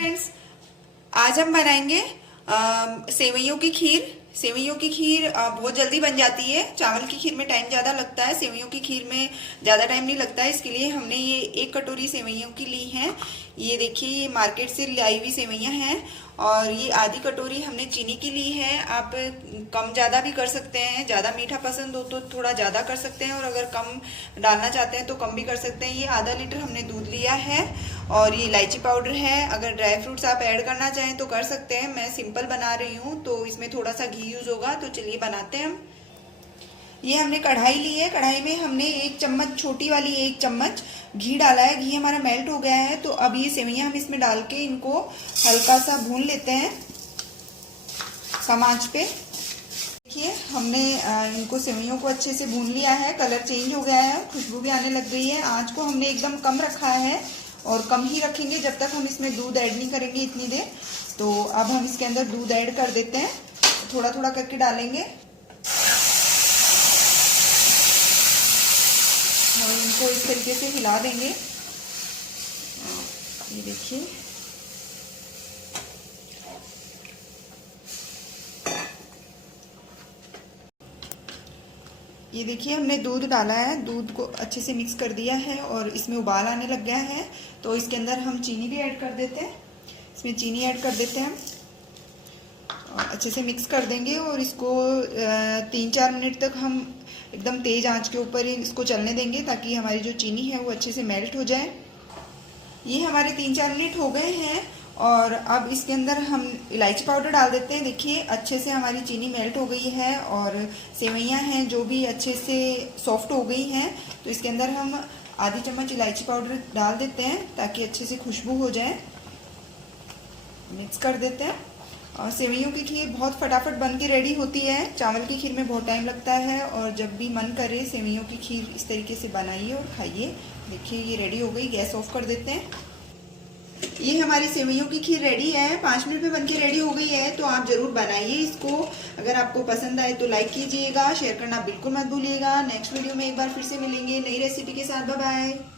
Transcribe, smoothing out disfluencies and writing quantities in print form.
Friends, आज हम बनाएंगे सेवइयों की खीर। सेवइयों की खीर बहुत जल्दी बन जाती है। चावल की खीर में टाइम ज़्यादा लगता है, सेवइयों की खीर में ज़्यादा टाइम नहीं लगता है। इसके लिए हमने ये 1 कटोरी सेवइयों की ली है। ये देखिए, ये मार्केट से लाई हुई सेवइयाँ हैं। और ये आधी कटोरी हमने चीनी की ली है। आप कम ज़्यादा भी कर सकते हैं, ज़्यादा मीठा पसंद हो तो थोड़ा ज़्यादा कर सकते हैं, और अगर कम डालना चाहते हैं तो कम भी कर सकते हैं। ये आधा लीटर हमने दूध लिया है, और ये इलायची पाउडर है। अगर ड्राई फ्रूट्स आप ऐड करना चाहें तो कर सकते हैं। मैं सिंपल बना रही हूँ तो इसमें थोड़ा सा घी यूज होगा, तो चलिए बनाते हैं हम। ये हमने कढ़ाई ली है। कढ़ाई में हमने 1 चम्मच, छोटी वाली 1 चम्मच घी डाला है। घी हमारा मेल्ट हो गया है, तो अब ये सेवइयाँ हम इसमें डाल के इनको हल्का सा भून लेते हैं कम आंच पे। देखिए, हमने इनको सेवइयों को अच्छे से भून लिया है। कलर चेंज हो गया है, खुशबू भी आने लग गई है। आंच को हमने एकदम कम रखा है, और कम ही रखेंगे जब तक हम इसमें दूध ऐड नहीं करेंगे इतनी देर। तो अब हम इसके अंदर दूध ऐड कर देते हैं, थोड़ा थोड़ा करके डालेंगे और इनको इस तरीके से हिला देंगे। ये देखिए, ये देखिए, हमने दूध डाला है। दूध को अच्छे से मिक्स कर दिया है और इसमें उबाल आने लग गया है। तो इसके अंदर हम चीनी भी ऐड कर देते हैं। इसमें चीनी ऐड कर देते हैं और अच्छे से मिक्स कर देंगे। और इसको 3-4 मिनट तक हम एकदम तेज़ आंच के ऊपर ही इसको चलने देंगे, ताकि हमारी जो चीनी है वो अच्छे से मेल्ट हो जाए। ये हमारे 3-4 मिनट हो गए हैं, और अब इसके अंदर हम इलायची पाउडर डाल देते हैं। देखिए, अच्छे से हमारी चीनी मेल्ट हो गई है और सेवइयाँ हैं जो भी अच्छे से सॉफ्ट हो गई हैं। तो इसके अंदर हम आधी चम्मच इलायची पाउडर डाल देते हैं, ताकि अच्छे से खुशबू हो जाए। मिक्स कर देते हैं। और सेवइयों की खीर बहुत फटाफट बन के रेडी होती है। चावल की खीर में बहुत टाइम लगता है, और जब भी मन करे सेवइयों की खीर इस तरीके से बनाइए और खाइए। देखिए, ये रेडी हो गई। गैस ऑफ कर देते हैं। ये हमारी सेवइयों की खीर रेडी है, 5 मिनट में बनके रेडी हो गई है। तो आप जरूर बनाइए इसको। अगर आपको पसंद आए तो लाइक कीजिएगा, शेयर करना बिल्कुल मत भूलिएगा। नेक्स्ट वीडियो में एक बार फिर से मिलेंगे नई रेसिपी के साथ। Bye bye.